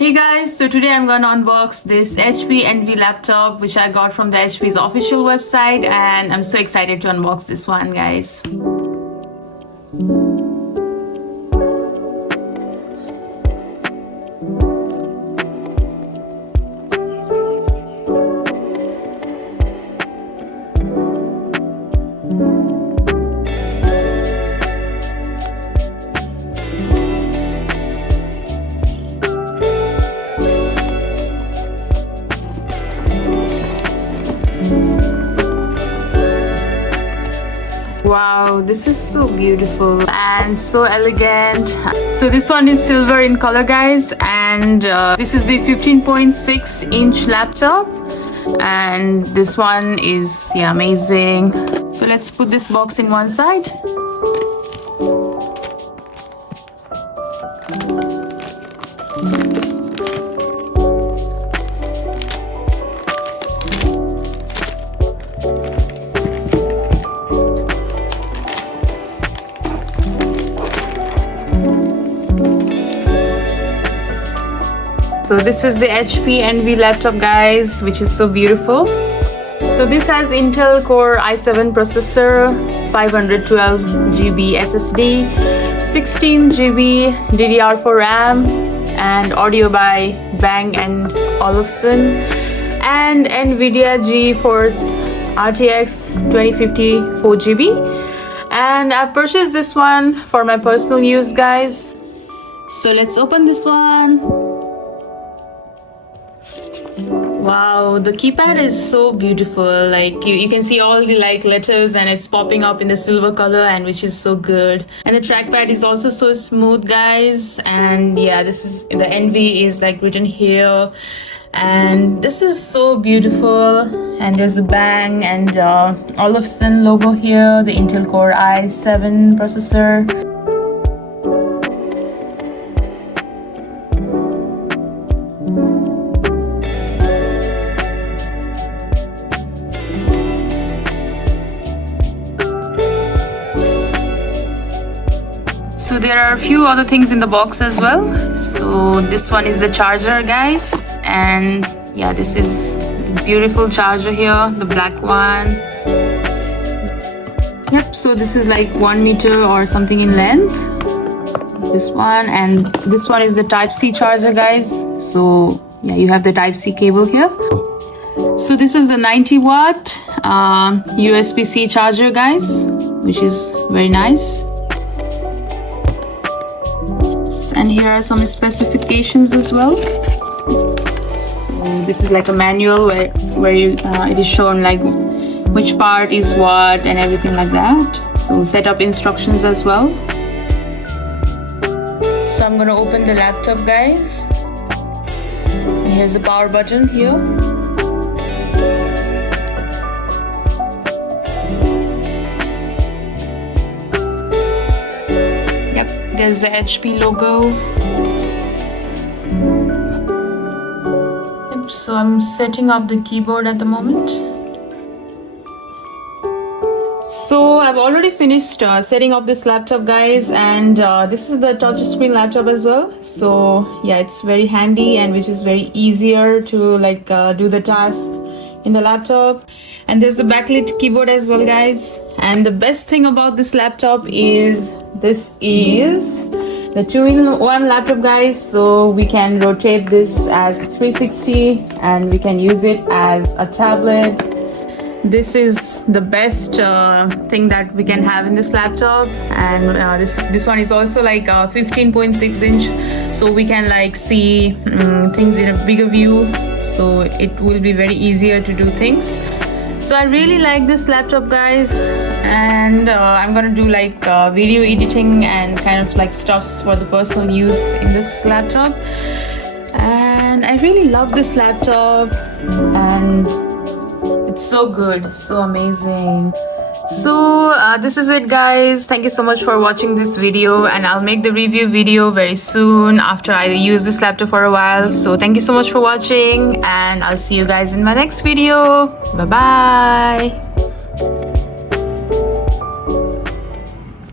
Hey guys, so today I'm gonna unbox this HP Envy laptop which I got from the HP's official website, and I'm so excited to unbox this one, guys. Wow, this is so beautiful and so elegant. So this one is silver in color, guys, and this is the 15.6-inch laptop, and this one is amazing. So let's put this box in one side. So this is the HP Envy laptop, guys, which is so beautiful. So this has Intel Core i7 processor, 512 GB SSD, 16 GB DDR4 RAM, and audio by Bang & Olufsen, and NVIDIA GeForce RTX 2050 4GB. And I purchased this one for my personal use, guys. So let's open this one. Wow, the keypad is so beautiful. Like you can see all the letters, and it's popping up in the silver color, and which is so good. And the trackpad is also so smooth, guys. And yeah, this is the Envy is written here, and this is so beautiful. And there's a Bang and Olufsen logo here, the Intel Core i7 processor. So there are a few other things in the box as well. So this one is the charger, guys, and yeah, this is the beautiful charger here, the black one. Yep, so this is like 1 meter or something in length, this one. And this one is the Type-C charger, guys. So yeah, you have the Type-C cable here. So this is the 90-watt USB-C charger, guys, which is very nice. And here are some specifications as well. So this is like a manual where you it is shown like which part is what and everything like that. So setup instructions as well. So I'm gonna open the laptop, guys. And here's the power button here. There's the HP logo. So I'm setting up the keyboard at the moment. So I've already finished setting up this laptop, guys, and this is the touchscreen laptop as well. So yeah, it's very handy, and which is very easier to do the tasks in the laptop. And there's the backlit keyboard as well, guys. And the best thing about this laptop is this is the 2-in-1 laptop, guys. So we can rotate this as 360, and we can use it as a tablet. This is the best thing that we can have in this laptop. And this one is also like a 15.6-inch, so we can see things in a bigger view, so it will be very easier to do things. So I really like this laptop, guys, and I'm gonna do video editing and kind of stuffs for the personal use in this laptop. And I really love this laptop, and it's so good, so amazing. So this is it, guys. Thank you so much for watching this video, and I'll make the review video very soon after I use this laptop for a while. So thank you so much for watching, and I'll see you guys in my next video. Bye bye.